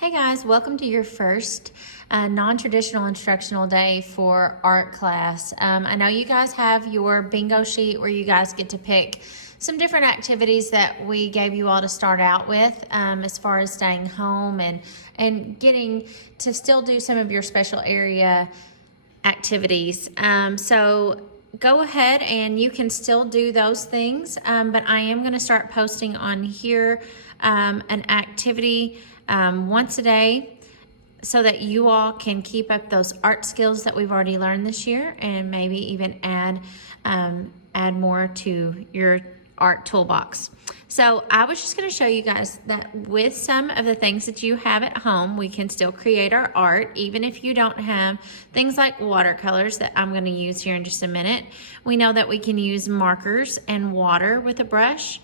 Hey guys, welcome to your first non-traditional instructional day for art class. I know you guys have your bingo sheet where you guys get to pick some different activities that we gave you all to start out with, as far as staying home and getting to still do some of your special area activities. So go ahead and you can still do those things, but I am going to start posting on here an activity once a day so that you all can keep up those art skills that we've already learned this year, and maybe even add more to your art toolbox. So I was just going to show you guys that with some of the things that you have at home, we can still create our art, even if you don't have things like watercolors that I'm going to use here in just a minute. We know that we can use markers and water with a brush.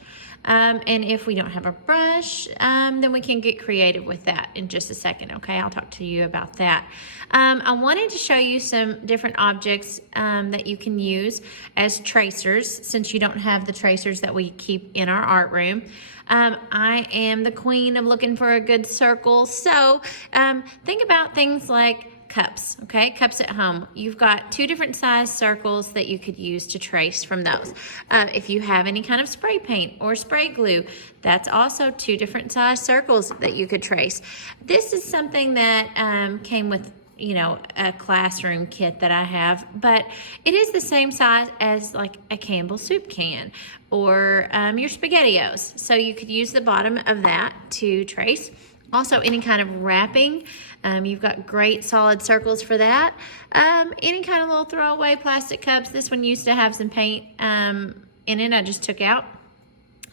And if we don't have a brush, then we can get creative with that in just a second, okay? I'll talk to you about that. I wanted to show you some different objects that you can use as tracers, since you don't have the tracers that we keep in our art room. I am the queen of looking for a good circle, so think about things like cups, okay? Cups at home. You've got two different size circles that you could use to trace from those. If you have any kind of spray paint or spray glue, that's also two different size circles that you could trace. This is something that came with, you know, a classroom kit that I have, but it is the same size as like a Campbell soup can or your SpaghettiOs. So you could use the bottom of that to trace. Also, any kind of wrapping, you've got great solid circles for that. Any kind of little throwaway plastic cups. This one used to have some paint in it. I just took out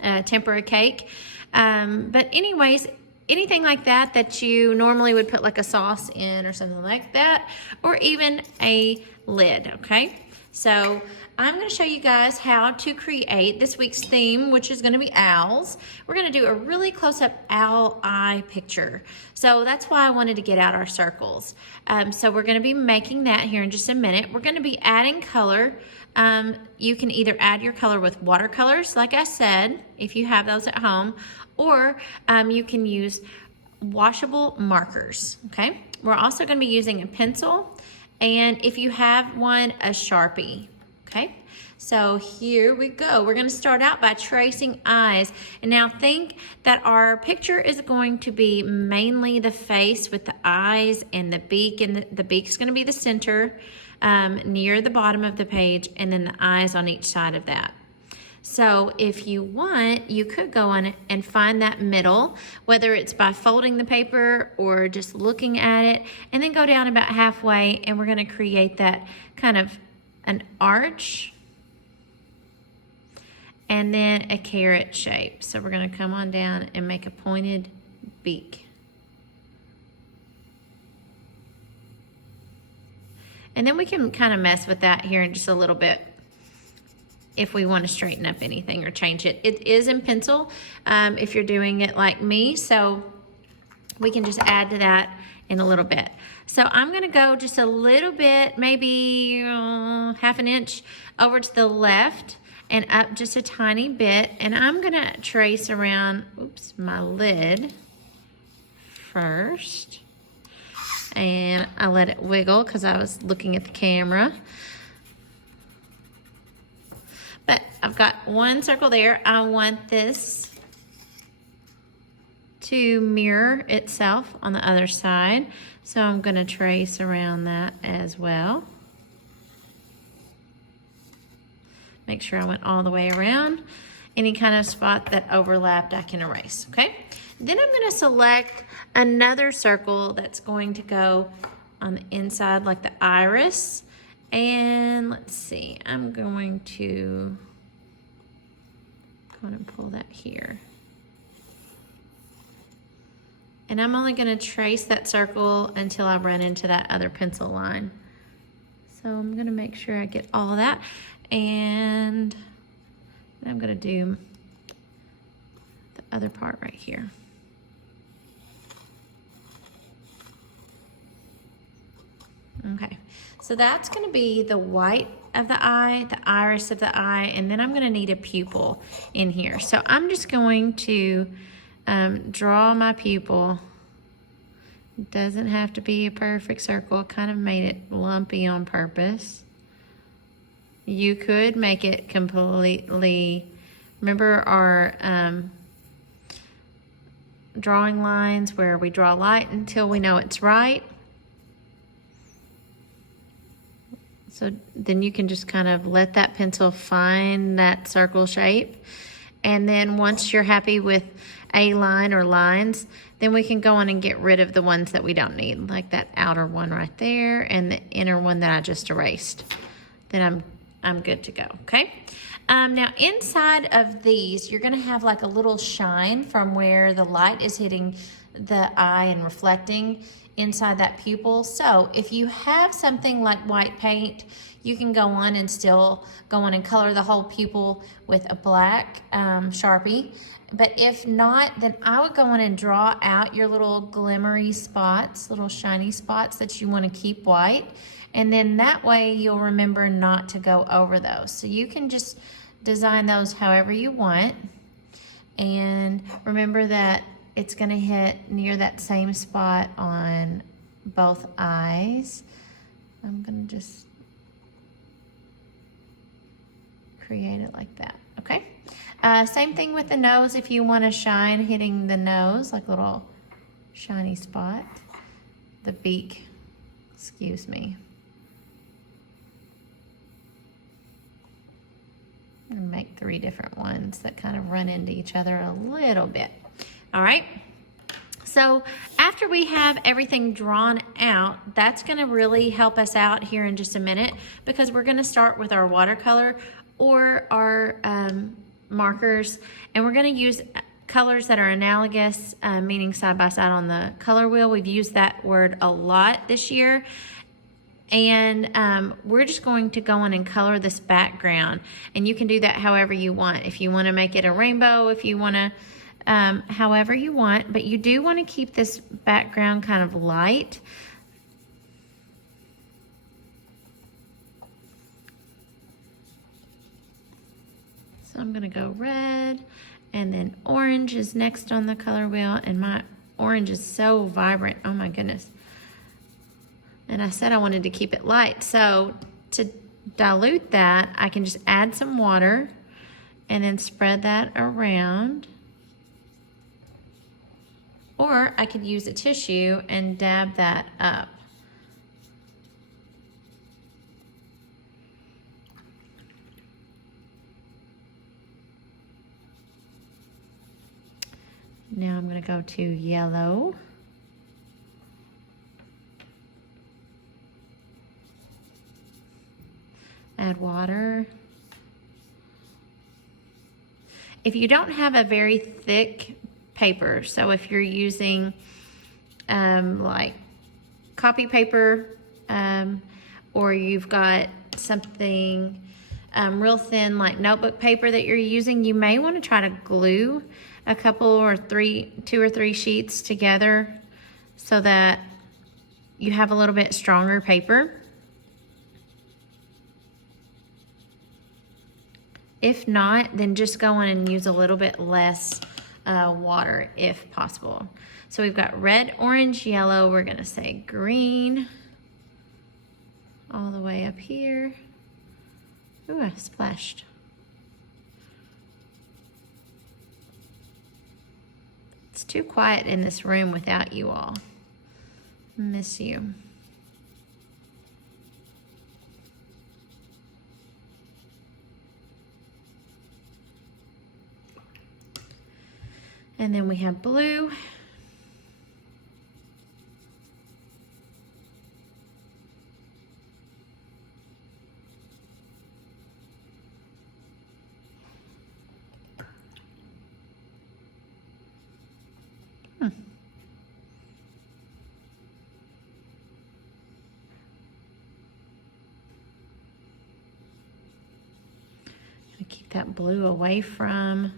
tempera cake. But anyways, anything like that that you normally would put like a sauce in or something like that, or even a lid, okay? So I'm going to show you guys how to create this week's theme, which is going to be owls. We're going to do a really close-up owl eye picture. So that's why I wanted to get out our circles. So we're going to be making that here in just a minute. We're going to be adding color. You can either add your color with watercolors, like I said, if you have those at home, or you can use washable markers, okay? We're also going to be using a pencil, and if you have one, a Sharpie, okay? So here we go. We're going to start out by tracing eyes. And now think that our picture is going to be mainly the face with the eyes and the beak, and the beak's going to be the center near the bottom of the page, and then the eyes on each side of that. So if you want, you could go on and find that middle, whether it's by folding the paper or just looking at it, and then go down about halfway, and we're going to create that kind of an arch and then a carrot shape. So we're going to come on down and make a pointed beak. And then we can kind of mess with that here in just a little bit if we want to straighten up anything or change it. It is in pencil if you're doing it like me, so we can just add to that in a little bit. So I'm going to go just a little bit, maybe half an inch over to the left and up just a tiny bit, and I'm going to trace around, my lid first. And I let it wiggle because I was looking at the camera. But I've got one circle there. I want this to mirror itself on the other side. So I'm going to trace around that as well. Make sure I went all the way around. Any kind of spot that overlapped, I can erase, okay? Then I'm going to select another circle that's going to go on the inside like the iris. And let's see, I'm going to go and pull that here. And I'm only going to trace that circle until I run into that other pencil line. So I'm going to make sure I get all of that. And I'm going to do the other part right here. Okay, so that's going to be the white of the eye, the iris of the eye, and then I'm going to need a pupil in here. So I'm just going to draw my pupil It doesn't have to be a perfect circle. I kind of made it lumpy on purpose. You could make it completely, remember our drawing lines where we draw light until we know it's right. So then you can just kind of let that pencil find that circle shape. And then once you're happy with a line or lines, then we can go on and get rid of the ones that we don't need, like that outer one right there and the inner one that I just erased. Then I'm good to go, okay? Now inside of these, you're gonna have like a little shine from where the light is hitting the eye and reflecting inside that pupil. So if you have something like white paint, you can go on and still go on and color the whole pupil with a black Sharpie. But if not, then I would go on and draw out your little glimmery spots, little shiny spots that you want to keep white. And then that way you'll remember not to go over those. So you can just design those however you want. And remember that it's going to hit near that same spot on both eyes. I'm going to just create it like that, okay? Same thing with the nose. If you want to shine hitting the nose, like a little shiny spot. The beak, excuse me. I'm going to make 3 different ones that kind of run into each other a little bit. All right. So after we have everything drawn out, that's going to really help us out here in just a minute, because we're going to start with our watercolor or our markers, and we're going to use colors that are analogous, meaning side by side on the color wheel. We've used that word a lot this year. And we're just going to go on and color this background. And you can do that however you want. If you want to make it a rainbow, if you want to, however you want. But you do want to keep this background kind of light. So I'm going to go red, and then orange is next on the color wheel. And my orange is so vibrant. Oh my goodness. And I said I wanted to keep it light. So to dilute that, I can just add some water and then spread that around. Or I could use a tissue and dab that up. Now I'm going to go to yellow. Add water. If you don't have a very thick paper, so if you're using like copy paper, or you've got something real thin like notebook paper that you're using, you may want to try to glue a couple or 2 or 3 sheets together so that you have a little bit stronger paper. If not, then just go on and use a little bit less water if possible. So we've got red, orange, yellow. We're gonna say green all the way up here. Ooh, I splashed. It's too quiet in this room without you all. Miss you. And then we have blue. Keep that blue away from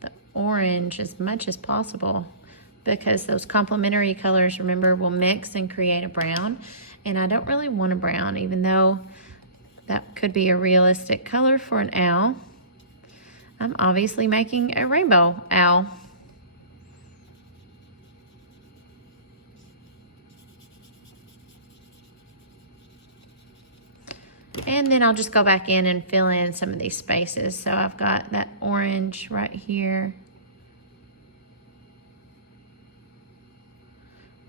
the orange as much as possible, because those complementary colors, remember, will mix and create a brown. And I don't really want a brown, even though that could be a realistic color for an owl. I'm obviously making a rainbow owl. And then I'll just go back in and fill in some of these spaces. So I've got that orange right here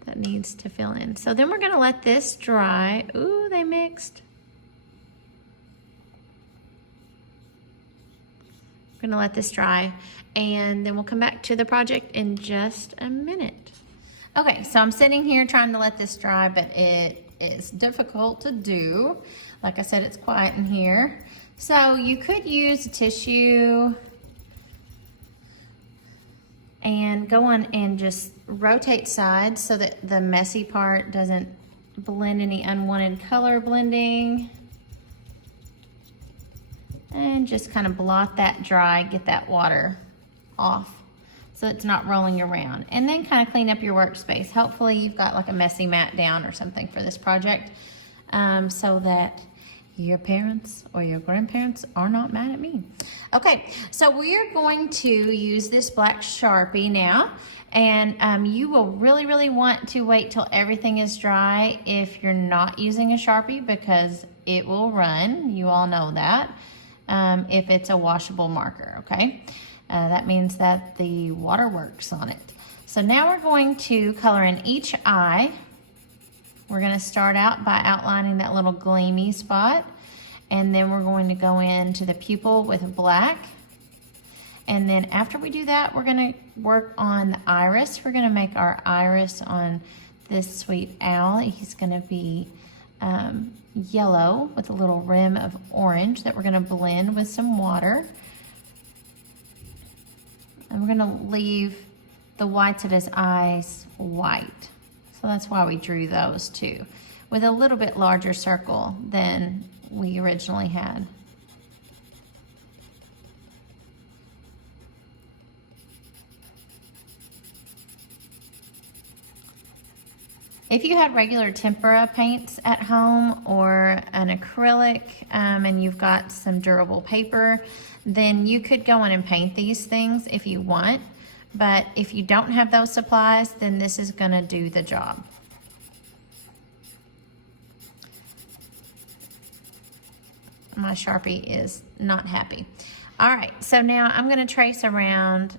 that needs to fill in. So then we're gonna let this dry. Ooh, they mixed. We're gonna let this dry, and then we'll come back to the project in just a minute. Okay, so I'm sitting here trying to let this dry, but it is difficult to do. Like I said, it's quiet in here. So you could use a tissue and go on and just rotate sides so that the messy part doesn't blend any unwanted color blending. And just kind of blot that dry, get that water off so it's not rolling around. And then kind of clean up your workspace. Hopefully you've got like a messy mat down or something for this project, so that your parents or your grandparents are not mad at me. Okay, so we are going to use this black Sharpie now, and you will really want to wait till everything is dry if you're not using a Sharpie, because it will run. You all know that. If it's a washable marker, okay? That means that the water works on it. So now we're going to color in each eye. We're gonna start out by outlining that little gleamy spot, and then we're going to go into the pupil with black. And then after we do that, we're gonna work on the iris. We're gonna make our iris on this sweet owl. He's gonna be yellow with a little rim of orange that we're gonna blend with some water. And we're gonna leave the whites of his eyes white. So that's why we drew those too, with a little bit larger circle than we originally had. If you had regular tempera paints at home or an acrylic, and you've got some durable paper, then you could go in and paint these things if you want. But if you don't have those supplies, then this is gonna do the job. My Sharpie is not happy. All right, so now I'm gonna trace around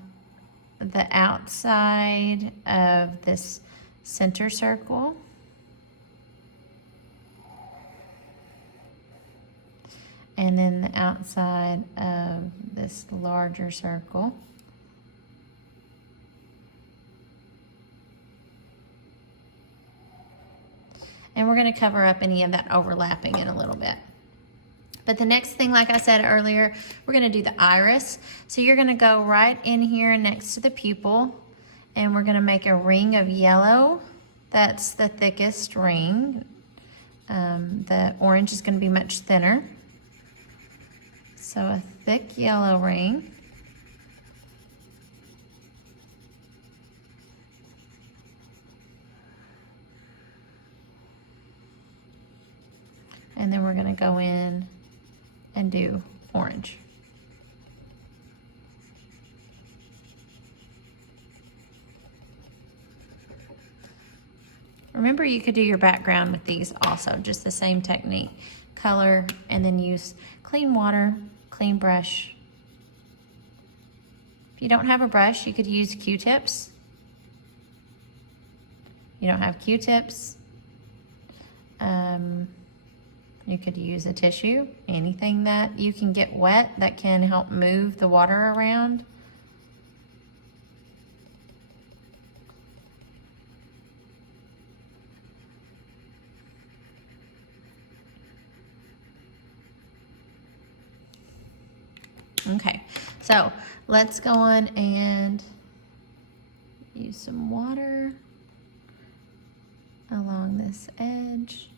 the outside of this center circle. And then the outside of this larger circle. And we're going to cover up any of that overlapping in a little bit. But the next thing, like I said earlier, we're going to do the iris. So you're going to go right in here next to the pupil, and we're going to make a ring of yellow. That's the thickest ring. The orange is going to be much thinner. So a thick yellow ring. And then we're going to go in and do orange. Remember, you could do your background with these also, just the same technique. Color, and then use clean water, clean brush. If you don't have a brush, you could use Q-tips. You don't have Q-tips, you could use a tissue, anything that you can get wet that can help move the water around. Okay, so let's go on and use some water along this edge.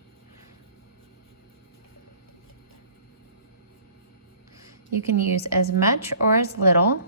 You can use as much or as little.